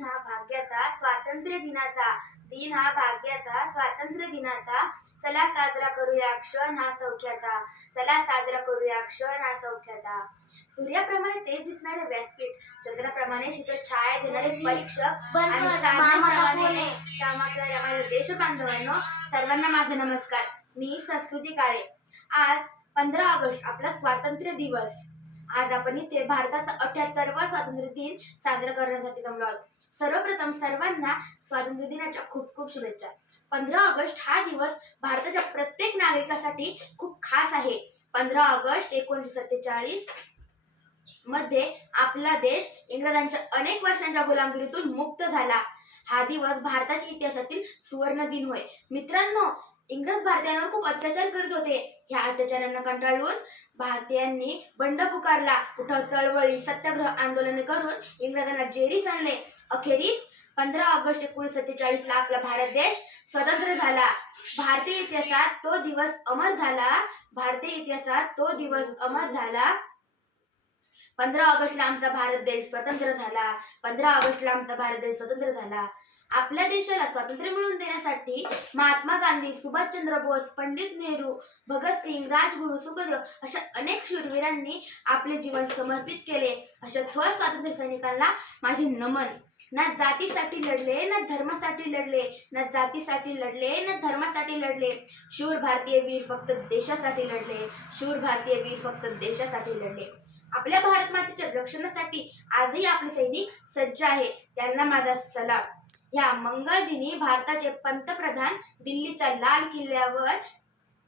दिन हा भाग्याचा स्वातंत्र्य दिनाचा दिन हा भाग्याचा स्वातंत्र्य दिनाचा. चला साजरा करूया क्षण हा सौख्याचा. चला साजरा करूया क्षण हा सौख्याचा. सूर्याप्रमाणे तेज दिसणारे व्यासपीठ चंद्राप्रमाणे शीतल छाया देणारे परीक्षक आणि माझ्या देश बांधवांनो सर्वांना माझा नमस्कार. मी संस्कृती काळे. आज पंधरा ऑगस्ट आपला स्वातंत्र्य दिवस. आज आपण इथे भारताचा अठ्याहत्तरवा स्वातंत्र्य दिन साजरा करण्यासाठी जमलो आहोत. सर्वप्रथम सर्वांना स्वातंत्र्य दिनाच्या खूप खूप शुभेच्छा. पंधरा ऑगस्ट हा दिवस भारताच्या प्रत्येक नागरिकासाठी खूप खास आहे. पंधरा ऑगस्ट एकोणीसशे सत्तेचाळीसमध्ये आपला देश इंग्रजांच्या अनेक वर्षांच्या गुलामगिरीतून मुक्त झाला. हा दिवस भारताच्या इतिहासातील सुवर्ण दिन होय. मित्रांनो इंग्रज भारतीयांवर खूप अत्याचार करीत होते. ह्या अत्याचारांना कंटाळून भारतीयांनी बंड पुकारला. उठाव चळवळी सत्याग्रह आंदोलन करून इंग्रजांना जेरीस आणले. अखेरीस पंधरा ऑगस्ट एकोणीसशे सत्तेचाळीस ला आपला भारत देश स्वतंत्र झाला. भारतीय इतिहासात तो दिवस अमर झाला. भारतीय इतिहासात तो दिवस अमर झाला. पंधरा ऑगस्टला आमचा भारत देश स्वतंत्र झाला. पंधरा ऑगस्टला आमचा भारत देश स्वतंत्र झाला. आपल्या देशाला स्वातंत्र्य मिळवून देण्यासाठी महात्मा गांधी सुभाषचंद्र बोस पंडित नेहरू भगतसिंग राजगुरू सुखदेव अशा अनेक शूरवीरांनी आपले जीवन समर्पित केले. अशा थोर स्वातंत्र्य सैनिकांना माझे नमन. ना जातीसाठी लढले ना धर्मासाठी लढले ना जातीसाठी लढले ना धर्मासाठी लढले. शूर भारतीय वीर फक्त देशासाठी लढले. शूर भारतीय वीर फक्त देशासाठी लढले. आपल्या भारत मातेच्या रक्षणासाठी आजही आपले सैनिक सज्ज आहे. त्यांना माझा सलाम. या मंगळ दिनी भारताचे पंतप्रधान दिल्लीच्या लाल किल्ल्यावर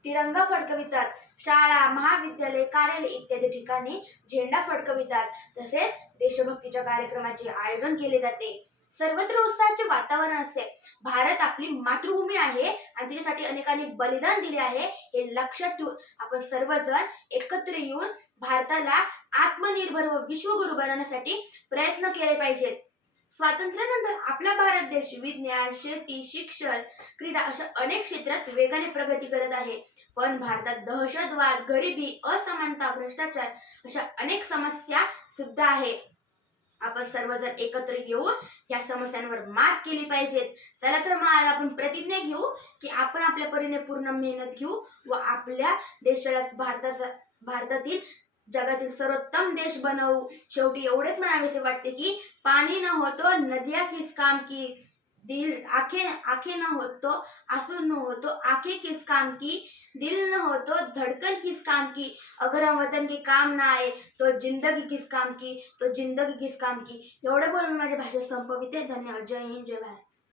तिरंगा फडकवितात. शाळा महाविद्यालय कार्यालय इत्यादी ठिकाणी झेंडा फडकवितात. तसेच देशभक्तीच्या कार्यक्रमाचे आयोजन केले जाते. सर्वत्र उत्साहाचे वातावरण असते. भारत आपली मातृभूमी आहे आणि तिच्यासाठी अनेकांनी बलिदान दिले आहे हे लक्षात ठेवून आपण सर्वजण एकत्र येऊन भारताला आत्मनिर्भर व विश्वगुरु बनवण्यासाठी प्रयत्न केले पाहिजेत. स्वातंत्र्यानंतर आपला भारत देश विज्ञान शेती शिक्षण क्रीडा अशा अनेक क्षेत्रात वेगाने प्रगती करत आहे. पण भारतात दहशतवाद गरिबी असमानता भ्रष्टाचार अशा अनेक समस्या सुद्धा आहे. आपण सर्वजण एकत्र येऊन या समस्यांवर मात केली पाहिजेत. चला तर मग आज आपण प्रतिज्ञा घेऊ की आपण आपल्या परीने पूर्ण मेहनत घेऊ व आपल्या देशाला भारताचा भारतातील जगातील सर्वोत्तम देश बनवू. शेवटी एवढेच म्हणावेसे वाटते की पाणी न होतो नदिया किस काम की दिल आखे आखे न हो तो आंसू न होतो आखे किस काम की दिल न हो तो धड़कन किस काम की अगर हम वतन के काम ना आए तो जिंदगी किस काम की तो जिंदगी किस काम की. एवढं बोलून माझ्या भाषा संपविते. धन्यवाद. जय हिंद जय भारत.